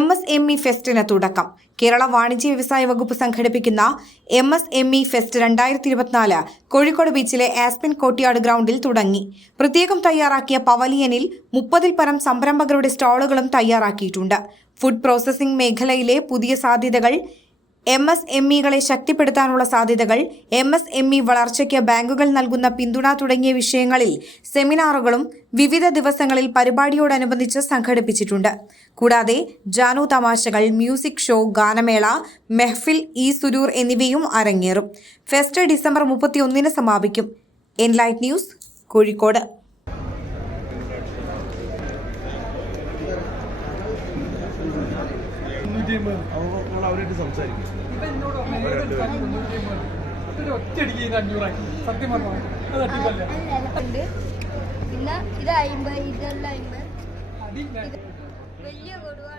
MSME ഫെസ്റ്റിന് തുടക്കം. കേരള വാണിജ്യ വ്യവസായ വകുപ്പ് സംഘടിപ്പിക്കുന്ന MSME ഫെസ്റ്റ് 2024 കോഴിക്കോട് ബീച്ചിലെ ആസ്പിൻ കോർട്ട്യാർഡ് ഗ്രൗണ്ടിൽ തുടങ്ങി. പ്രത്യേകം തയ്യാറാക്കിയ പവലിയനിൽ 30-ൽ പരം സംരംഭകരുടെ സ്റ്റാളുകളും തയ്യാറാക്കിയിട്ടുണ്ട്. ഫുഡ് പ്രോസസിംഗ് മേഖലയിലെ പുതിയ സാധ്യതകൾ, MSMEകളെ ശക്തിപ്പെടുത്താനുള്ള സാധ്യതകൾ, MSME വളർച്ചയ്ക്ക് ബാങ്കുകൾ നൽകുന്ന പിന്തുണ തുടങ്ങിയ വിഷയങ്ങളിൽ സെമിനാറുകളും വിവിധ ദിവസങ്ങളിൽ പരിപാടിയോടനുബന്ധിച്ച് സംഘടിപ്പിച്ചിട്ടുണ്ട്. കൂടാതെ ജാനു തമാശകൾ, മ്യൂസിക് ഷോ, ഗാനമേള, മെഹ്ഫിൽ, സുരൂർ എന്നിവയും അരങ്ങേറും. ഫെസ്റ്റ് ഡിസംബർ 31-ന് സമാപിക്കും. Enlight news, Kozhikode. പിന്നെ ഇത് 50, ഇതെല്ലാം 50. വലിയ കൊടുവ